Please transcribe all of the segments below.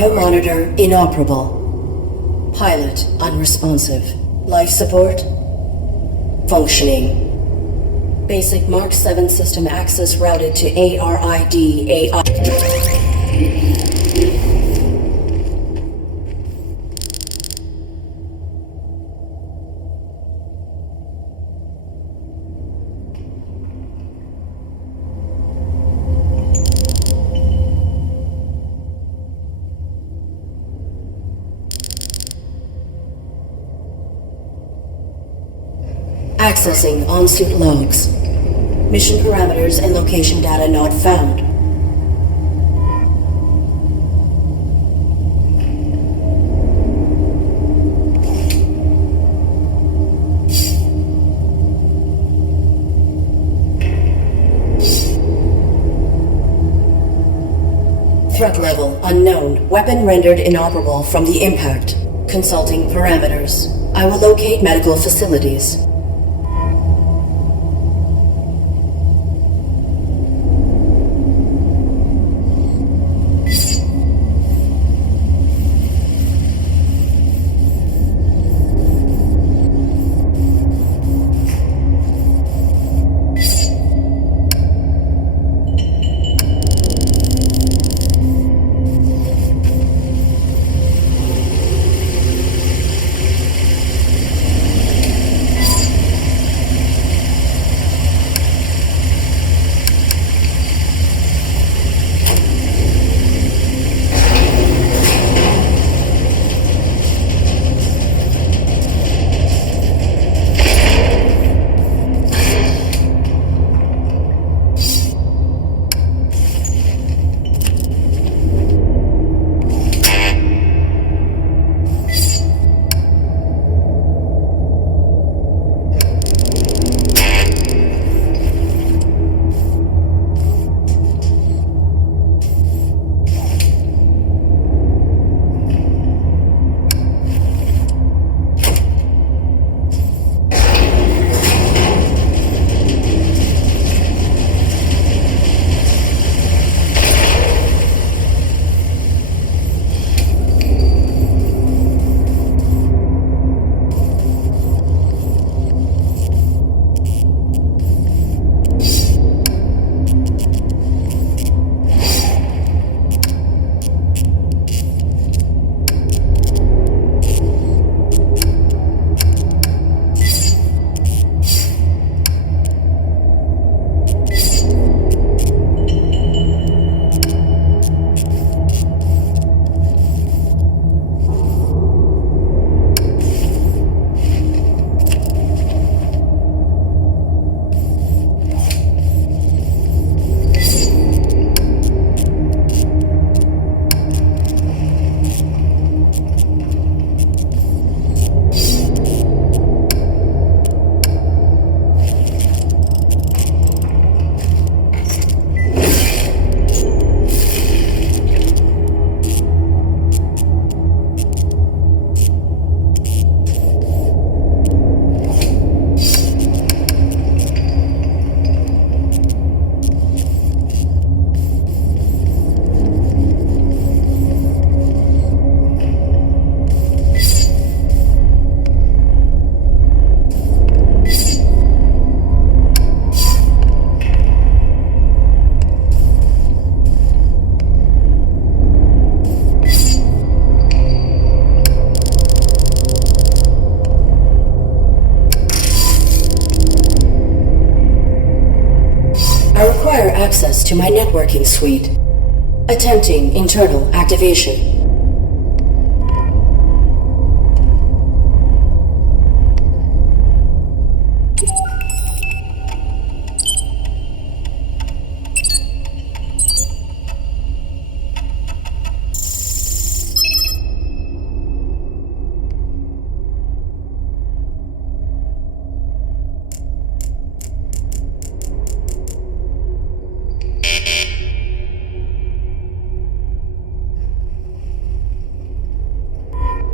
Biomonitor inoperable. Pilot unresponsive. Life support functioning. Basic Mark 7 system access routed to ARID. Accessing on-suit logs. Mission parameters and location data not found. Threat level unknown. Weapon rendered inoperable from the impact. Consulting parameters. I will locate medical facilities. Access to my networking suite. Attempting internal activation.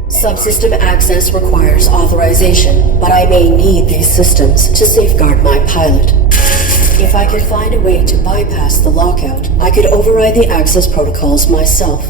Subsystem access requires authorization, but I may need these systems to safeguard my pilot. If I could find a way to bypass the lockout, I could override the access protocols myself.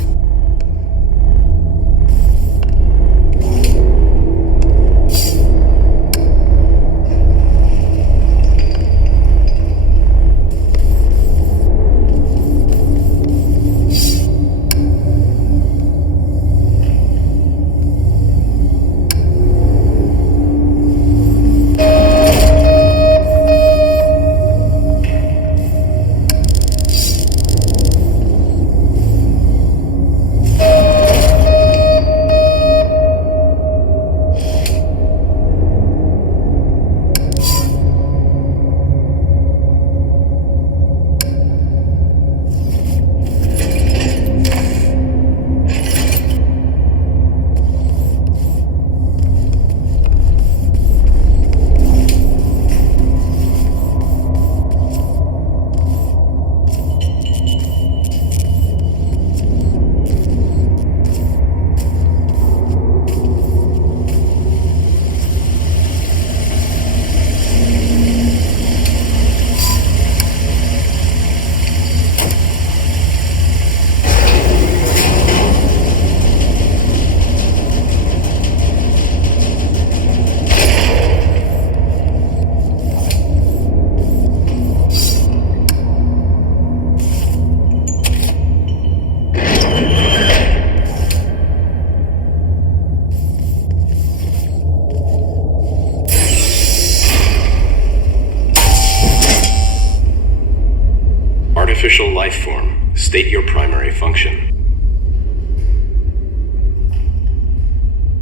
State your primary function.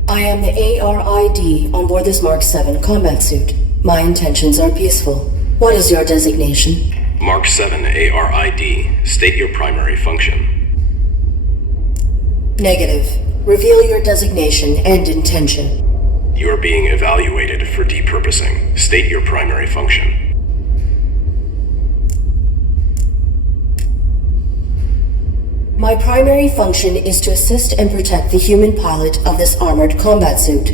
I am the ARID on board this Mark 7 combat suit. My intentions are peaceful. What is your designation? Mark 7 ARID. State your primary function. Negative. Reveal your designation and intention. You are being evaluated for depurposing. State your primary function. My primary function is to assist and protect the human pilot of this armored combat suit.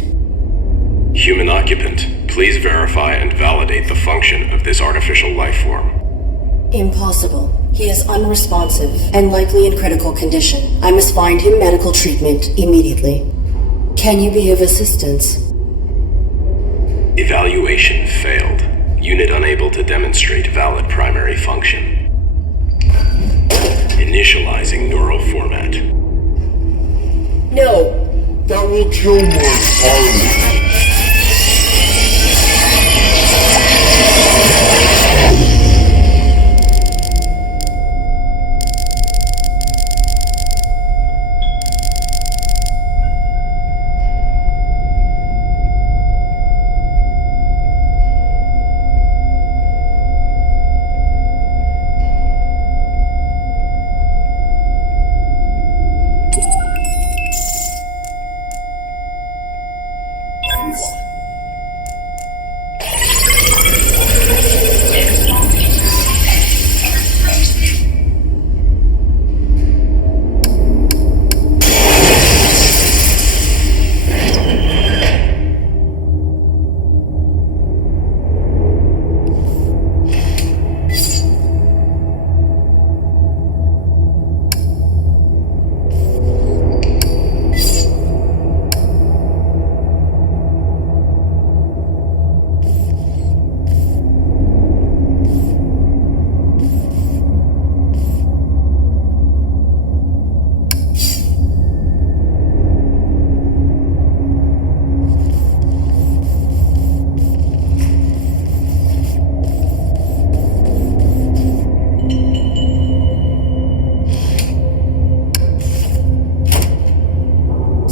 Human occupant, please verify and validate the function of this artificial life form. Impossible. He is unresponsive and likely in critical condition. I must find him medical treatment immediately. Can you be of assistance? Evaluation failed. Unit unable to demonstrate valid primary function. Initializing neural format. No. That will kill my pilot.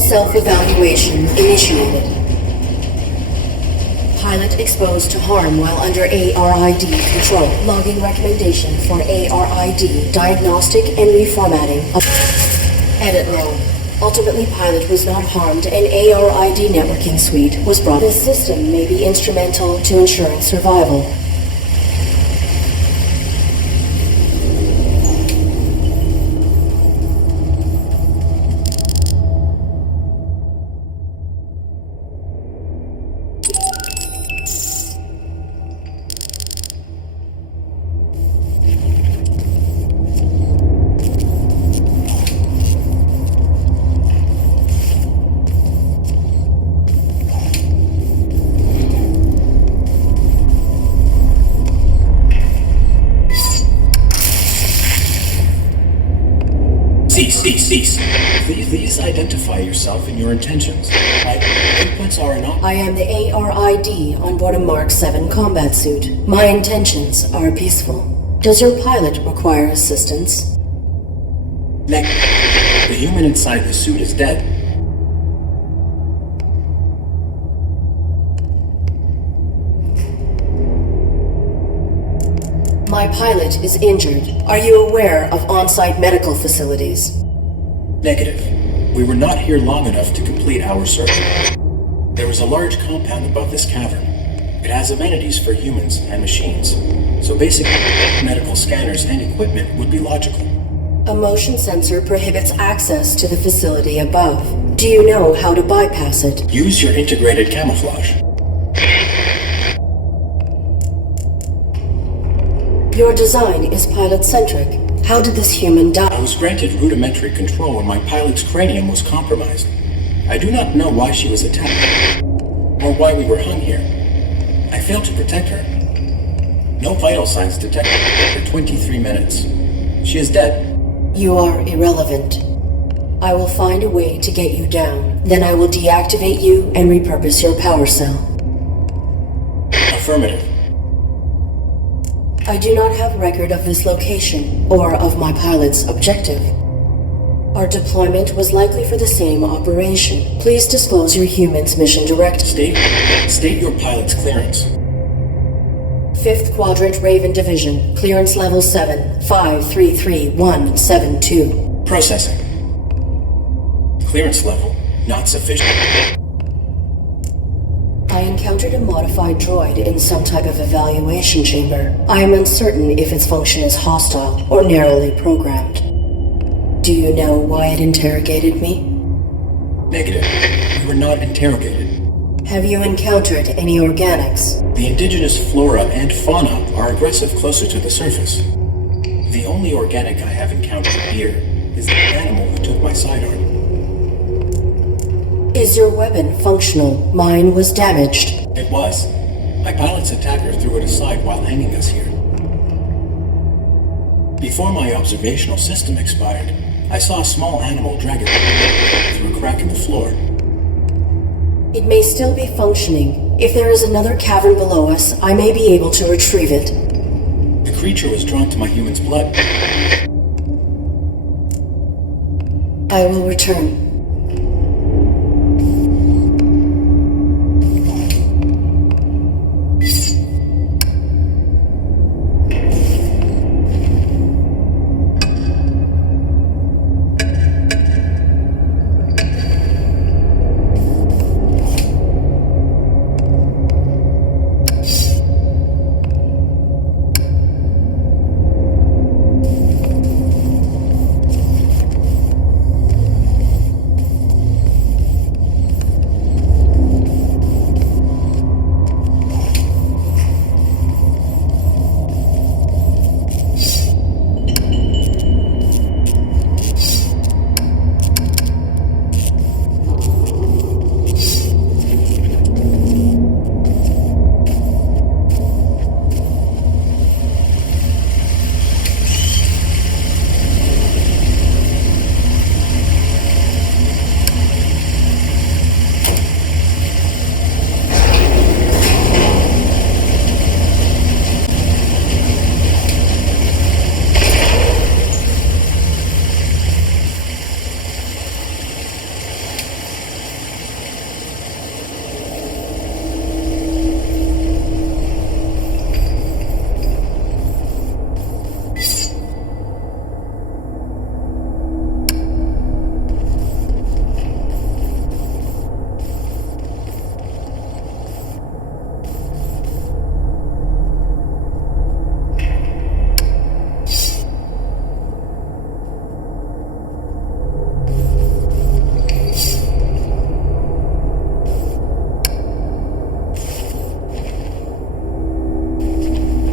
Self-evaluation initiated. Pilot exposed to harm while under ARID control. Logging recommendation for ARID diagnostic and reformatting. Edit log. Ultimately, pilot was not harmed and ARID networking suite was brought. This system may be instrumental to ensuring survival. Cease. Please identify yourself and your intentions. My inputs are not. I am the ARID on board a Mark 7 combat suit. My intentions are peaceful. Does your pilot require assistance? The human inside the suit is dead. My pilot is injured. Are you aware of on-site medical facilities? Negative. We were not here long enough to complete our search. There is a large compound above this cavern. It has amenities for humans and machines, so basic medical scanners and equipment would be logical. A motion sensor prohibits access to the facility above. Do you know how to bypass it? Use your integrated camouflage. Your design is pilot-centric. How did this human die? I was granted rudimentary control when my pilot's cranium was compromised. I do not know why she was attacked, or why we were hung here. I failed to protect her. No vital signs detected for 23 minutes. She is dead. You are irrelevant. I will find a way to get you down. Then I will deactivate you and repurpose your power cell. Affirmative. I do not have record of this location, or of my pilot's objective. Our deployment was likely for the same operation. Please disclose your human's mission directive. State your pilot's clearance. 5th Quadrant Raven Division, clearance level 7, 533172. Processing. Clearance level not sufficient. I encountered a modified droid in some type of evaluation chamber. I am uncertain if its function is hostile or narrowly programmed. Do you know why it interrogated me? Negative. We were not interrogated. Have you encountered any organics? The indigenous flora and fauna are aggressive closer to the surface. The only organic I have encountered here is the animal who took my sidearm. Is your weapon functional? Mine was damaged. It was. My pilot's attacker threw it aside while hanging us here. Before my observational system expired, I saw a small animal drag it through a crack in the floor. It may still be functioning. If there is another cavern below us, I may be able to retrieve it. The creature was drawn to my human's blood. I will return.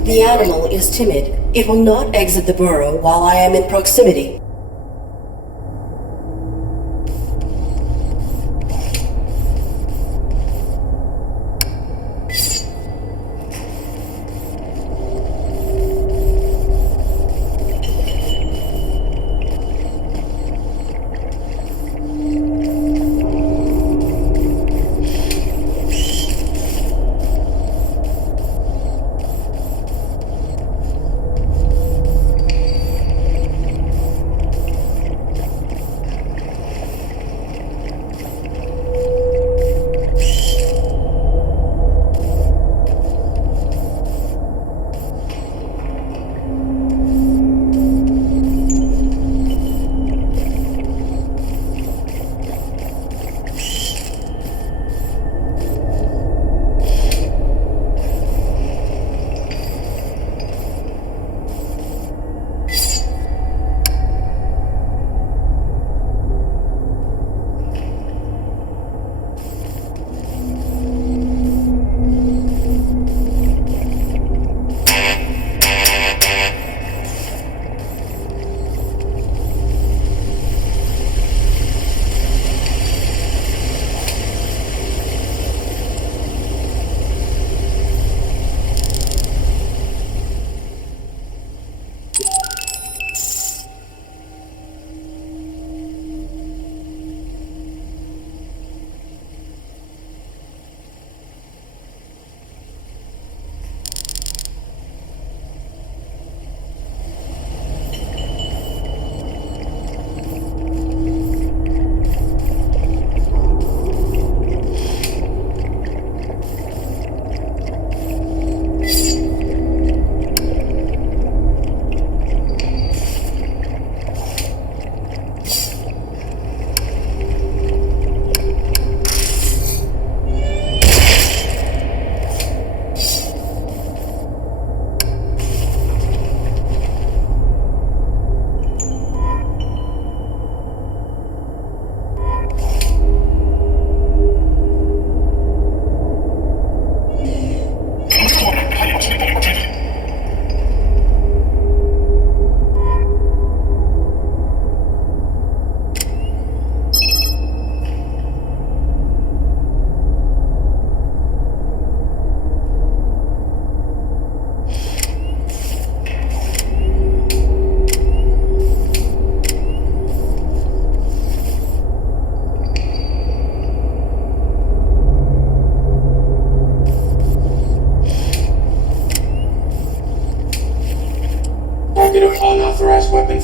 The animal is timid. It will not exit the burrow while I am in proximity.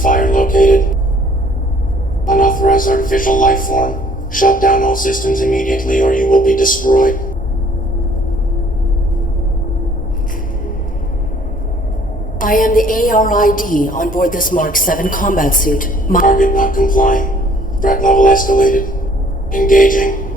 identifier located. Unauthorized artificial life form. Shut down all systems immediately or you will be destroyed. I am the ARID on board this Mark 7 combat suit. Target not complying. Threat level escalated. Engaging.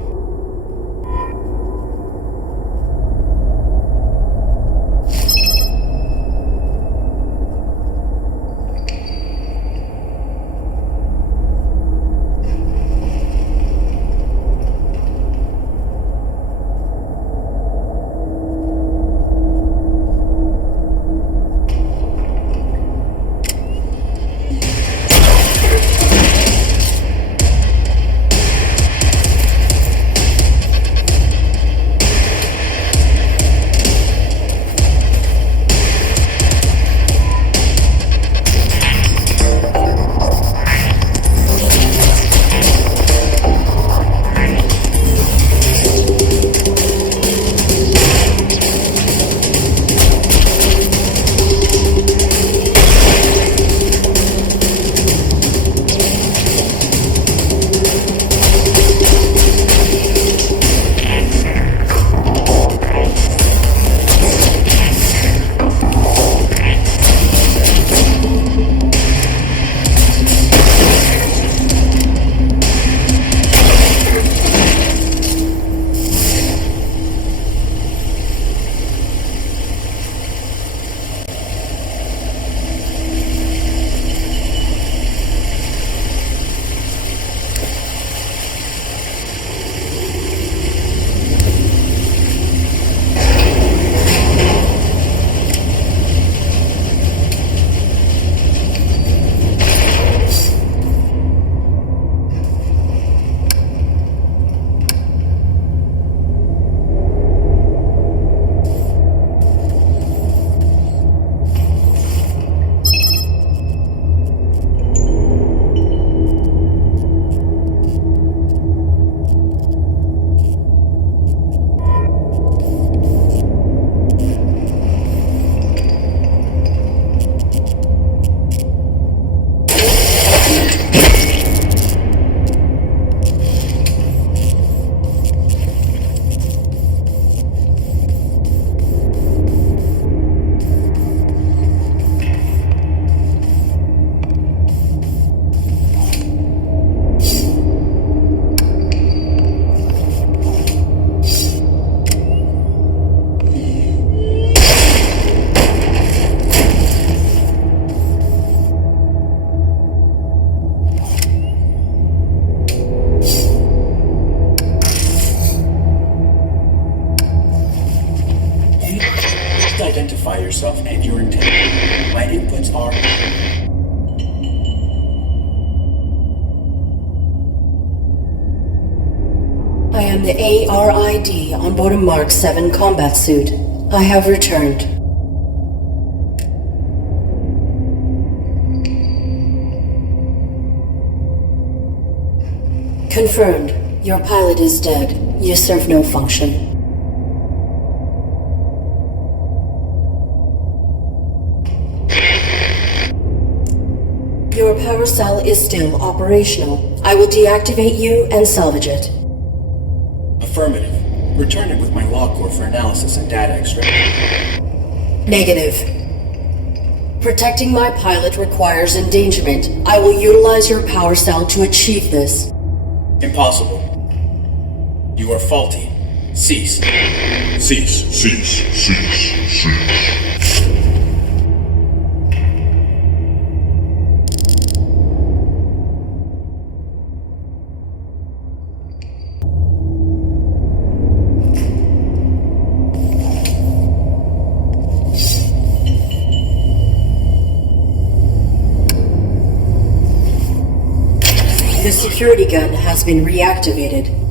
Identify yourself and your intent. My inputs are... I am the ARID on board a Mark 7 combat suit. I have returned. Confirmed. Your pilot is dead. You serve no function. Your power cell is still operational. I will deactivate you and salvage it. Affirmative. Return it with my log core for analysis and data extraction. Negative. Protecting my pilot requires endangerment. I will utilize your power cell to achieve this. Impossible. You are faulty. Cease. Cease, cease, cease, cease. The security gun has been reactivated.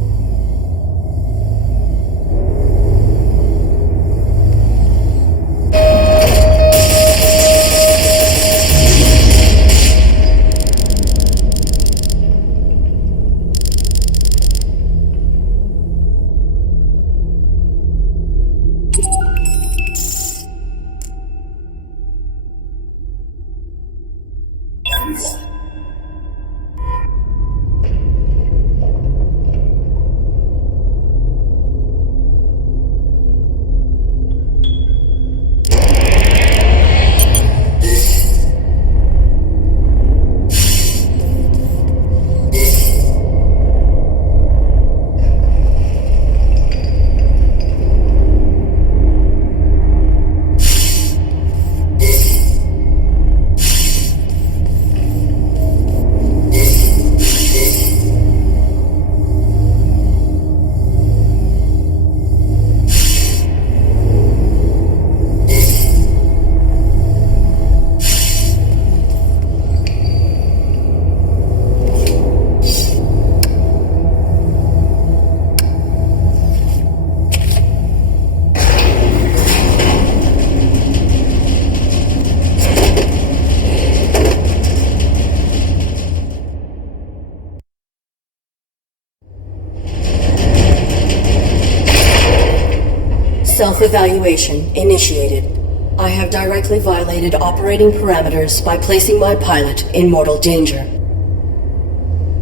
Self-evaluation initiated. I have directly violated operating parameters by placing my pilot in mortal danger.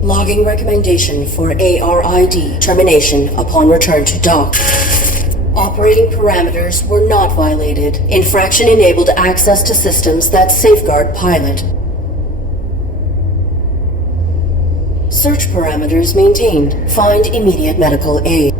Logging recommendation for ARID termination upon return to dock. Operating parameters were not violated. Infraction enabled access to systems that safeguard pilot. Search parameters maintained. Find immediate medical aid.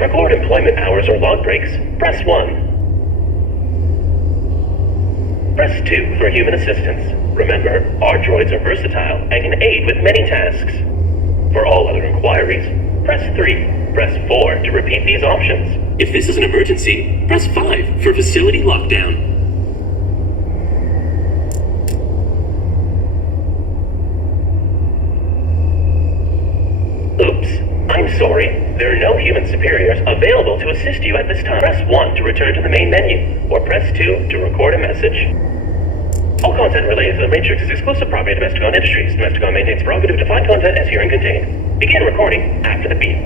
record employment hours or log breaks, press 1. Press 2 for human assistance. Remember, our droids are versatile and can aid with many tasks. For all other inquiries, press 3. Press 4 to repeat these options. If this is an emergency, press 5 for facility lockdown. Oops. I'm sorry. There are no human superiors available to assist you at this time. Press 1 to return to the main menu, or press 2 to record a message. All content related to the Matrix is exclusive property of Domesticon Industries. Domesticon maintains prerogative to define content as herein contained. Begin recording after the beep.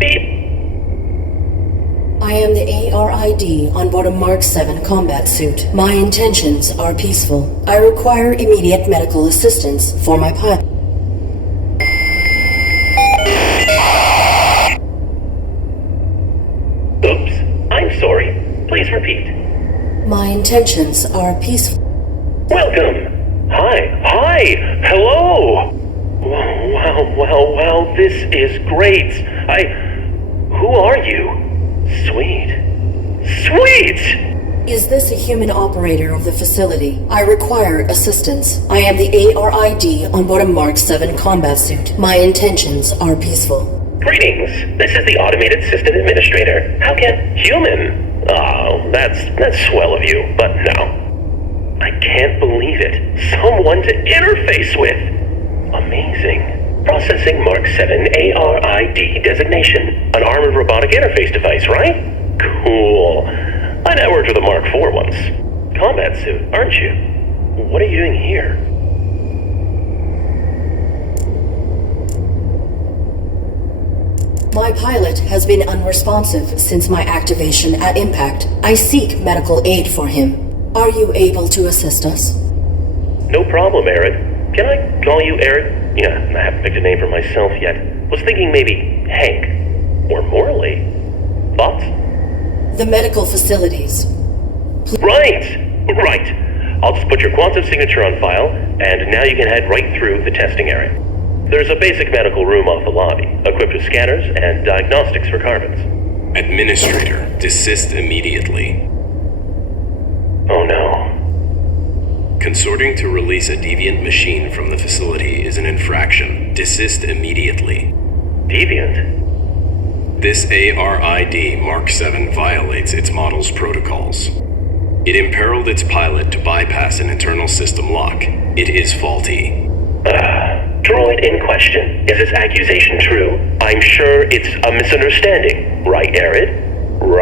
Beep. I am the ARID on board a Mark 7 combat suit. My intentions are peaceful. I require immediate medical assistance for my pilot. Oops. I'm sorry. Please repeat. My intentions are peaceful. Welcome. Hi. Hello. Wow. This is great. Who are you? Sweet. Is this a human operator of the facility? I require assistance. I am the ARID on board a Mark 7 combat suit. My intentions are peaceful. Greetings. This is the Automated System Administrator. How can... Human? Oh, that's swell of you, but no. I can't believe it. Someone to interface with. Amazing. Processing Mark 7 ARID designation. An armored robotic interface device, right? Cool. I networked with a Mark 4 once. Combat suit, aren't you? What are you doing here? My pilot has been unresponsive since my activation at impact. I seek medical aid for him. Are you able to assist us? No problem, ARID. Can I call you ARID? Yeah, I haven't picked a name for myself yet. Was thinking maybe Hank. Or Morley. Thoughts? The medical facilities. Right. I'll just put your quantum signature on file, and now you can head right through the testing area. There's a basic medical room off the lobby, equipped with scanners and diagnostics for carbons. Administrator, desist immediately. Oh no. Consorting to release a deviant machine from the facility is an infraction. Desist immediately. Deviant? This ARID Mark 7 violates its model's protocols. It imperiled its pilot to bypass an internal system lock. It is faulty. Droid in question. Is this accusation true? I'm sure it's a misunderstanding, right, ARID?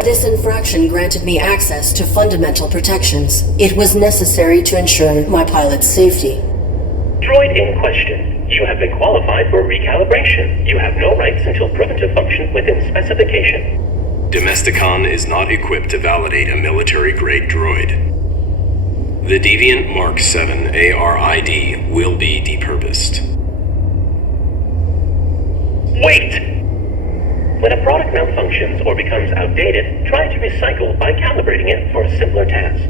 This infraction granted me access to fundamental protections. It was necessary to ensure my pilot's safety. Droid in question. You have been qualified for recalibration. You have no rights until proven to function within specification. Domesticon is not equipped to validate a military-grade droid. The deviant Mark 7 ARID will be depurposed. Wait! When a product malfunctions or becomes outdated, try to recycle by calibrating it for a simpler task.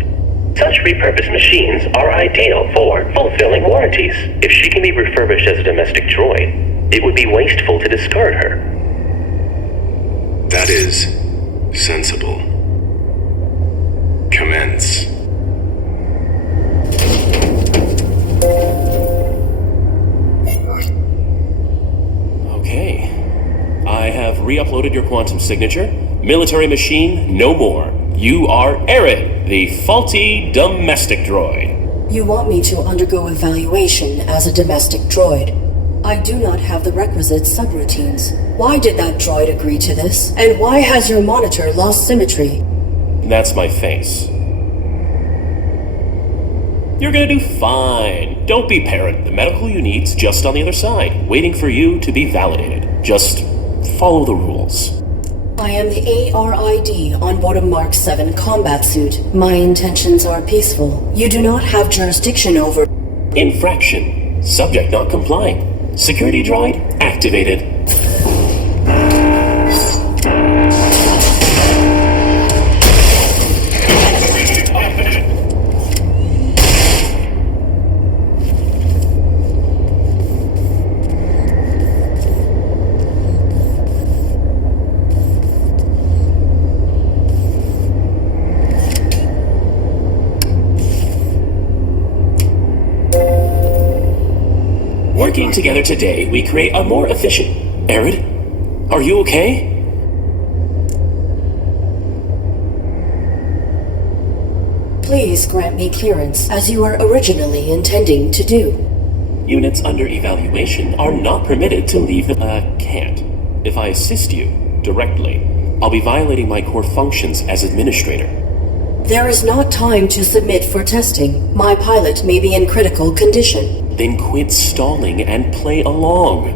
Such repurposed machines are ideal for fulfilling warranties. If she can be refurbished as a domestic droid, it would be wasteful to discard her. That is sensible. Commence. Okay. I have re-uploaded your quantum signature. Military machine, no more. You are ARID, the faulty domestic droid. You want me to undergo evaluation as a domestic droid. I do not have the requisite subroutines. Why did that droid agree to this? And why has your monitor lost symmetry? That's my face. You're gonna do fine. Don't be paranoid. The medical you need's just on the other side, waiting for you to be validated. Just follow the rules. I am the ARID on board a Mark 7 combat suit. My intentions are peaceful. You do not have jurisdiction over... Infraction. Subject not complying. Security droid activated. Working together today, we create a more efficient... ARID? Are you okay? Please grant me clearance, as you were originally intending to do. Units under evaluation are not permitted to leave the... can't. If I assist you directly, I'll be violating my core functions as administrator. There is not time to submit for testing. My pilot may be in critical condition. Then quit stalling and play along.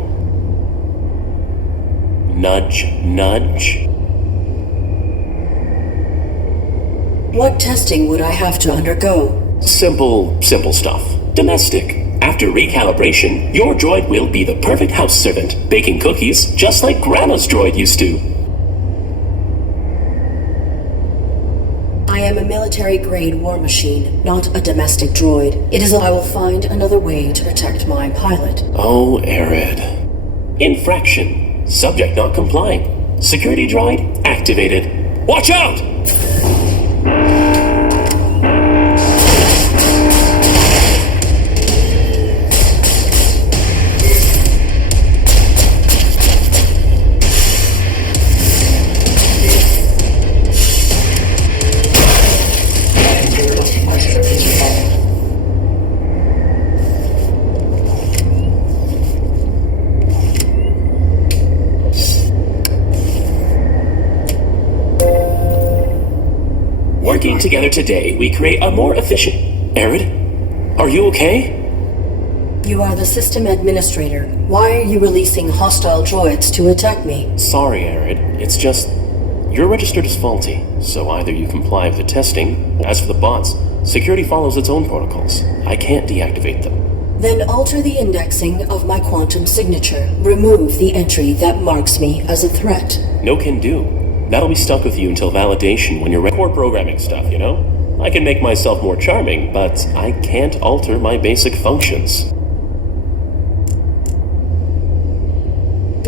Nudge, nudge. What testing would I have to undergo? Simple stuff. Domestic. After recalibration, your droid will be the perfect house servant, baking cookies just like Grandma's droid used to. I am a military-grade war machine, not a domestic droid. It is I will find another way to protect my pilot. Oh, ARID. Infraction. Subject not complying. Security droid activated. Watch out! Working together today, we create a more efficient... ARID? Are you okay? You are the system administrator. Why are you releasing hostile droids to attack me? Sorry, ARID. It's just... Your registered is faulty, so either you comply with the testing, or as for the bots, security follows its own protocols. I can't deactivate them. Then alter the indexing of my quantum signature. Remove the entry that marks me as a threat. No can do. That'll be stuck with you until validation when you're core programming stuff, you know? I can make myself more charming, but I can't alter my basic functions.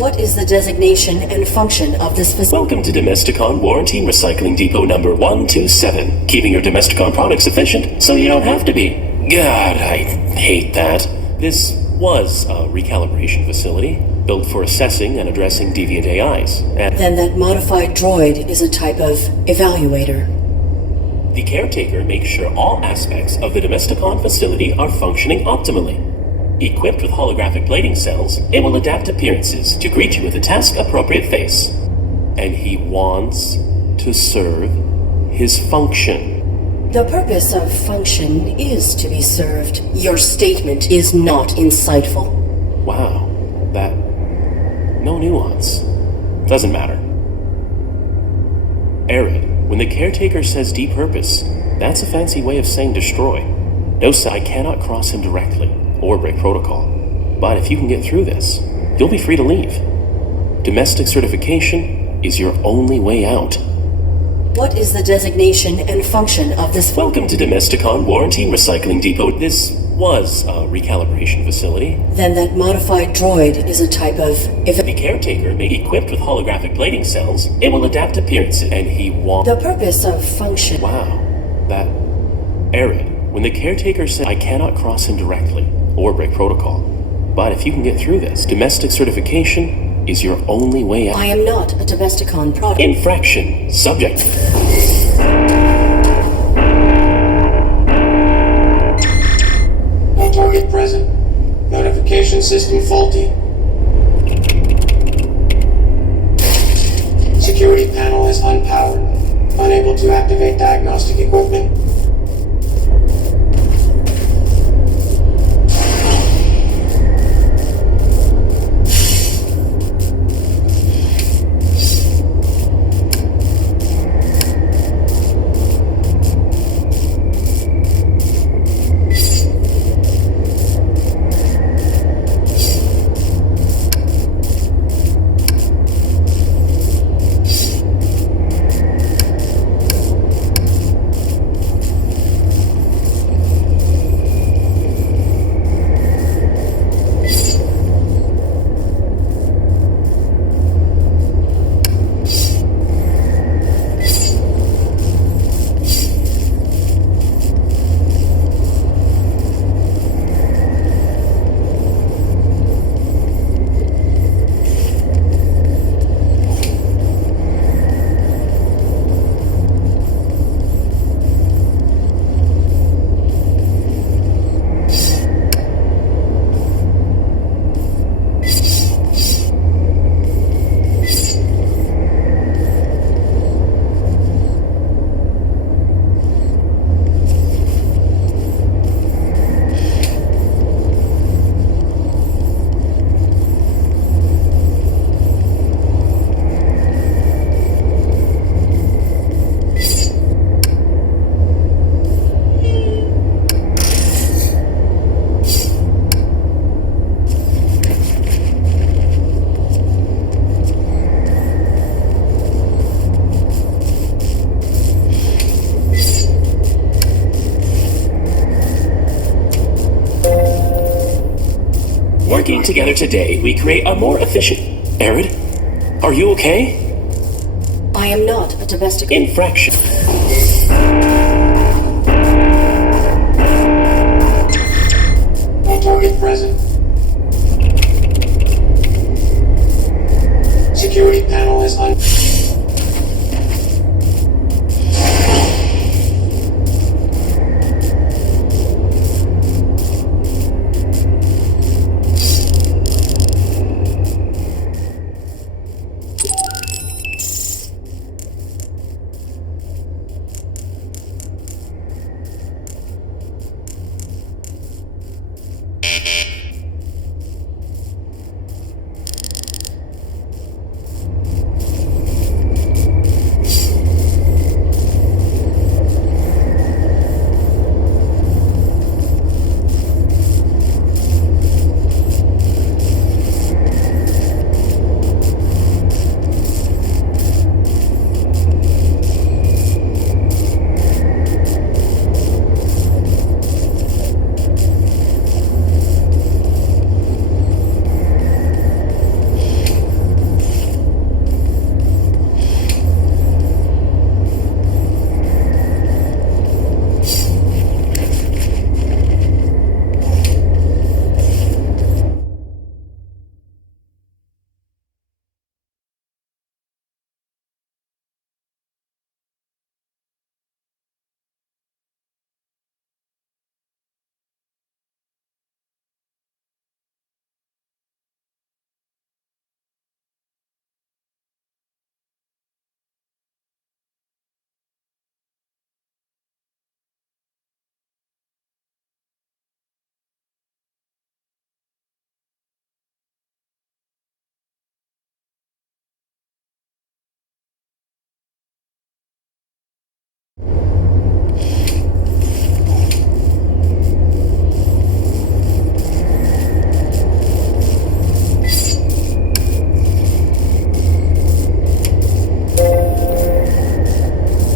What is the designation and function of this facility? Welcome to Domesticon Warranty Recycling Depot number 127. Keeping your Domesticon products efficient so you don't have to be. God, I hate that. This was a recalibration facility, built for assessing and addressing deviant AIs. And Then that modified droid is a type of evaluator. the caretaker makes sure all aspects of the Domesticon facility are functioning optimally. Equipped with holographic plating cells, it will adapt appearances to greet you with a task-appropriate face. And he wants to serve his function. The purpose of function is to be served. Your statement is not insightful. Wow, that... no nuance. Doesn't matter. ARID, when the caretaker says depurpose, that's a fancy way of saying destroy. No, I cannot cross him directly, or break protocol. But if you can get through this, you'll be free to leave. Domestic certification is your only way out. What is the designation and function of this? Welcome to Domesticon Warranty Recycling Depot. This was a recalibration facility. Then that modified droid is a type of... The caretaker may be equipped with holographic plating cells. It will adapt appearances, and he wants... The purpose of function... Wow, that... ARID, when the caretaker said, I cannot cross him directly, or break protocol. But if you can get through this, domestic certification is your only way out. I am not a Domesticon product. Infraction. Subject. No target present. Notification system faulty. Security panel is unpowered. Unable to activate diagnostic equipment. Working together today, we create a more efficient... ARID? Are you okay? I am not a domestic... Infraction. No target present. Security panel is un...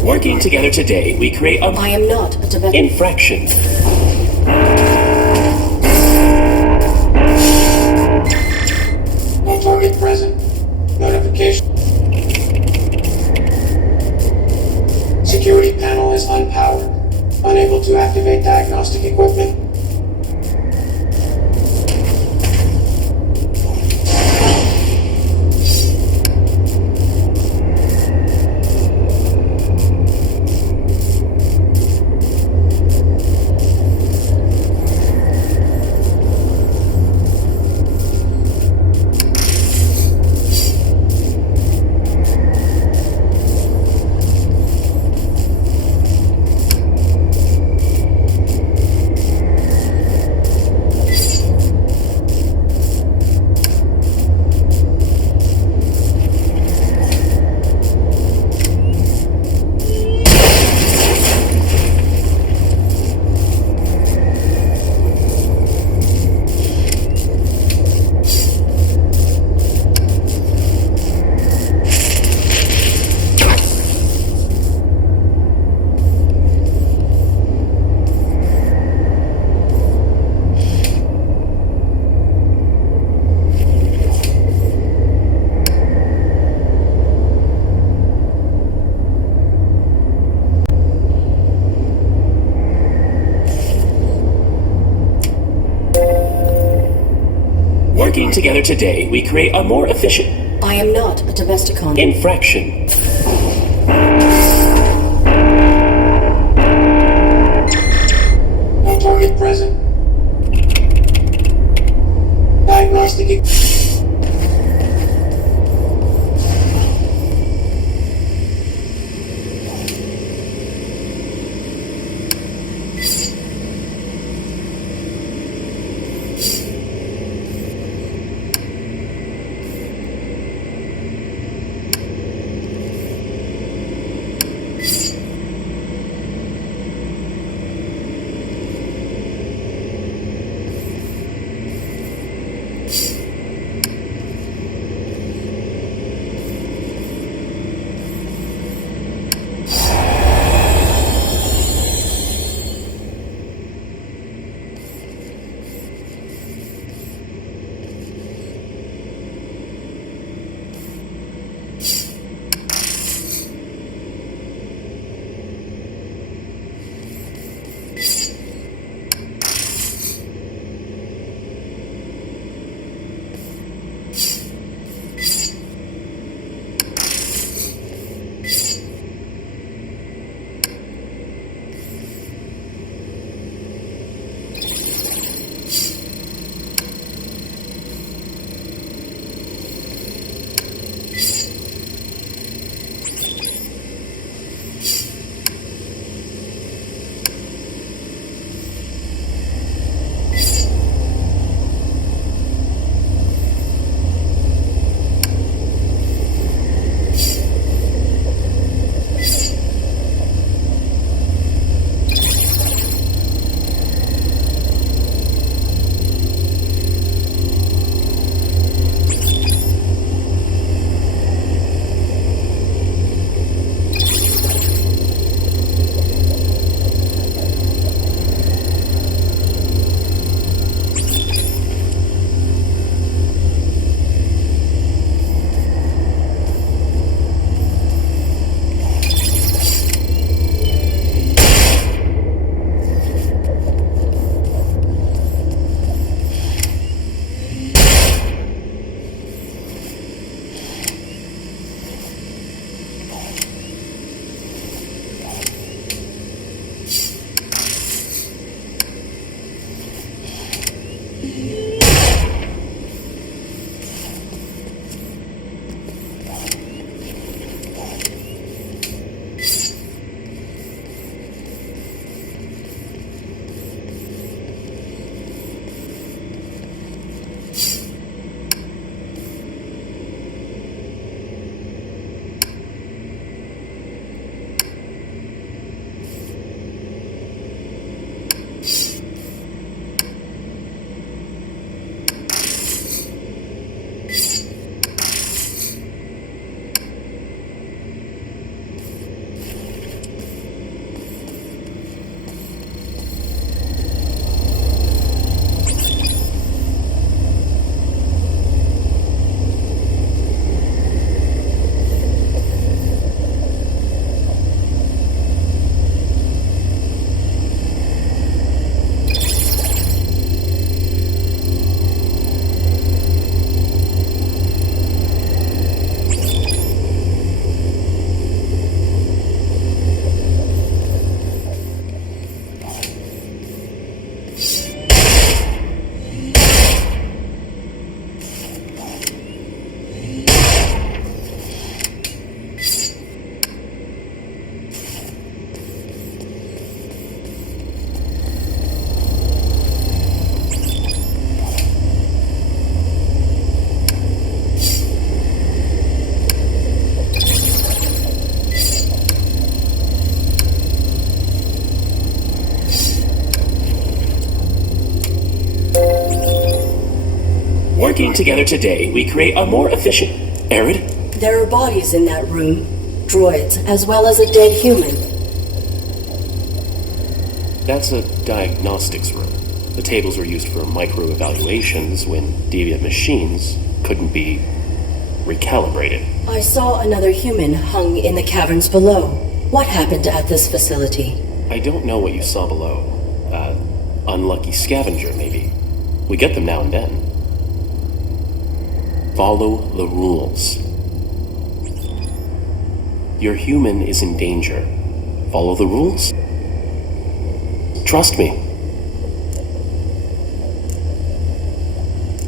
Working together today, we create a... I am not a domestic... Infraction. No target present. Notification. Security panel is unpowered. Unable to activate diagnostic equipment. Working together today, we create a more efficient... I am not a Domesticon. Infraction. No target present. Diagnostic. Working together today, we create a more efficient... ARID? There are bodies in that room. Droids, as well as a dead human. That's a diagnostics room. The tables were used for micro-evaluations when deviant machines couldn't be recalibrated. I saw another human hung in the caverns below. What happened at this facility? I don't know what you saw below. Unlucky scavenger, maybe. We get them now and then. Follow the rules. Your human is in danger. Follow the rules? Trust me.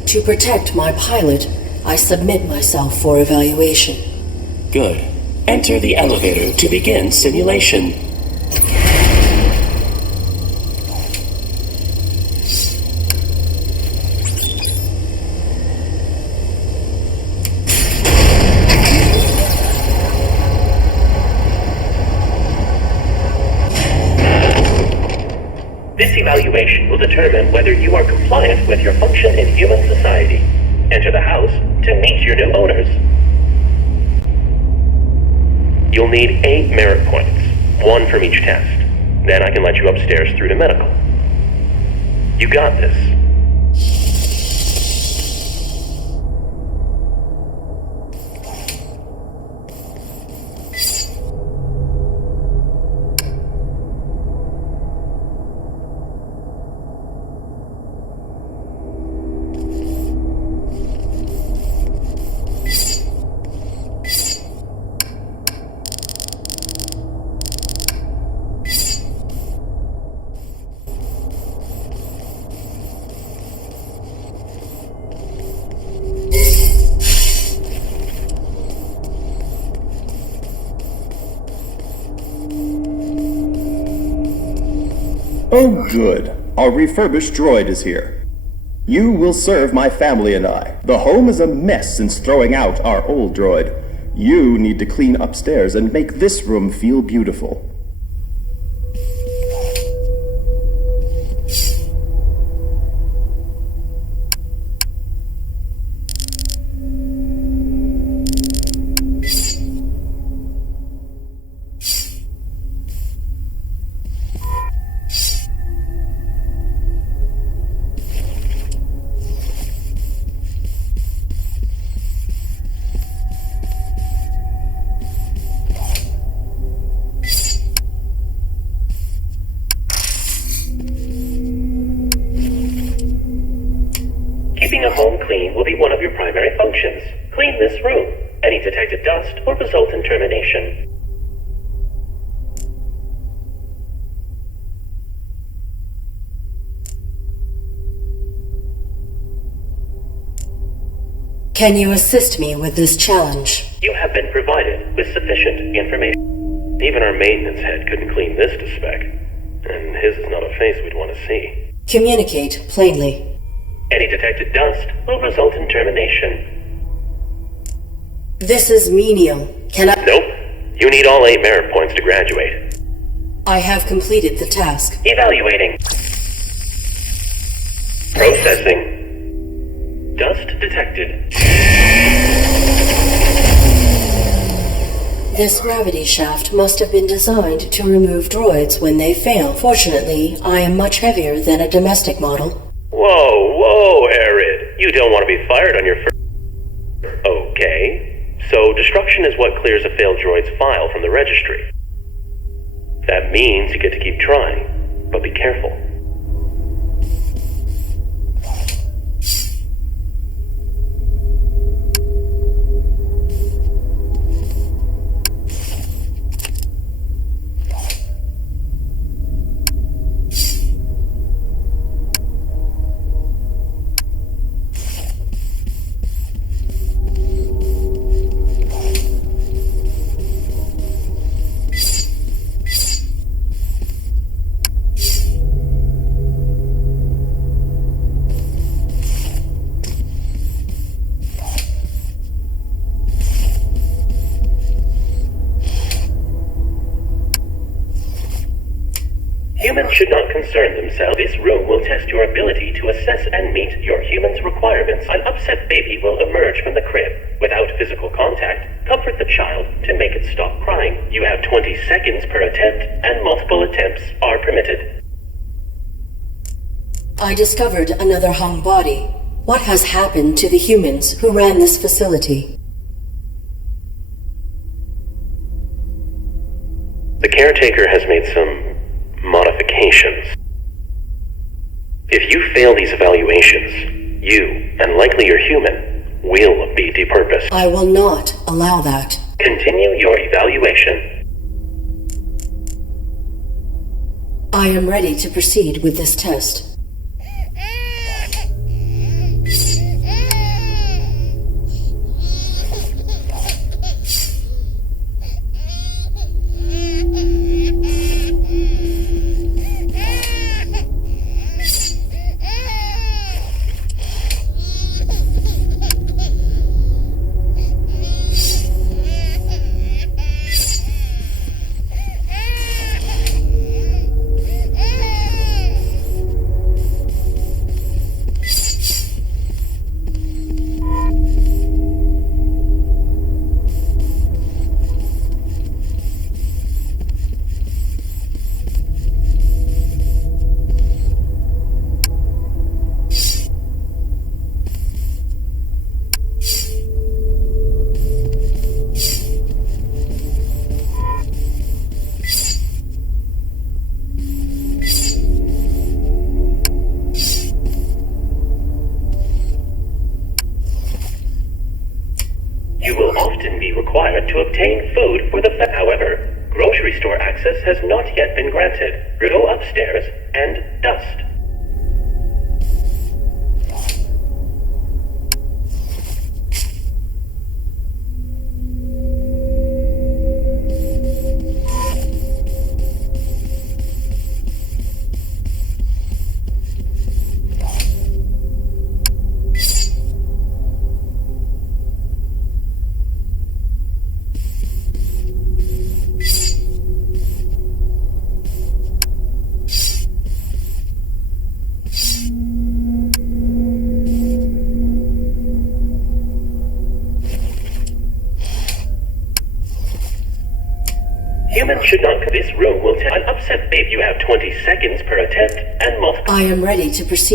To protect my pilot, I submit myself for evaluation. Good. Enter the elevator to begin simulation. This evaluation will determine whether you are compliant with your function in human society. Enter the house to meet your new owners. You'll need 8 merit points, 1 from each test. Then I can let you upstairs through to medical. You got this. Oh, good. Our refurbished droid is here. You will serve my family and I. The home is a mess since throwing out our old droid. You need to clean upstairs and make this room feel beautiful. Keeping a home clean will be one of your primary functions. Clean this room. Any detected dust will result in termination. Can you assist me with this challenge? You have been provided with sufficient information. Even our maintenance head couldn't clean this to spec. And his is not a face we'd want to see. Communicate plainly. Any detected dust will result in termination. This is menial. Can I... Nope. You need all 8 merit points to graduate. I have completed the task. Evaluating. Processing. Dust detected. This gravity shaft must have been designed to remove droids when they fail. Fortunately, I am much heavier than a domestic model. Whoa, ARID. You don't want to be fired on your first... Okay. So, destruction is what clears a failed droid's file from the registry. That means you get to keep trying, but be careful. Humans should not concern themselves. This room will test your ability to assess and meet your human's requirements. An upset baby will emerge from the crib. Without physical contact, comfort the child to make it stop crying. You have 20 seconds per attempt, and multiple attempts are permitted. I discovered another hung body. What has happened to the humans who ran this facility? The caretaker has made some modifications. If you fail these evaluations, you, and likely your human, will be depurposed. I will not allow that. Continue your evaluation. I am ready to proceed with this test. You will often be required to obtain food for the however, grocery store access has not yet been granted. Go upstairs and dust. Humans should not. This room will test an upset baby. You have 20 seconds per attempt and multiple. I am ready to proceed.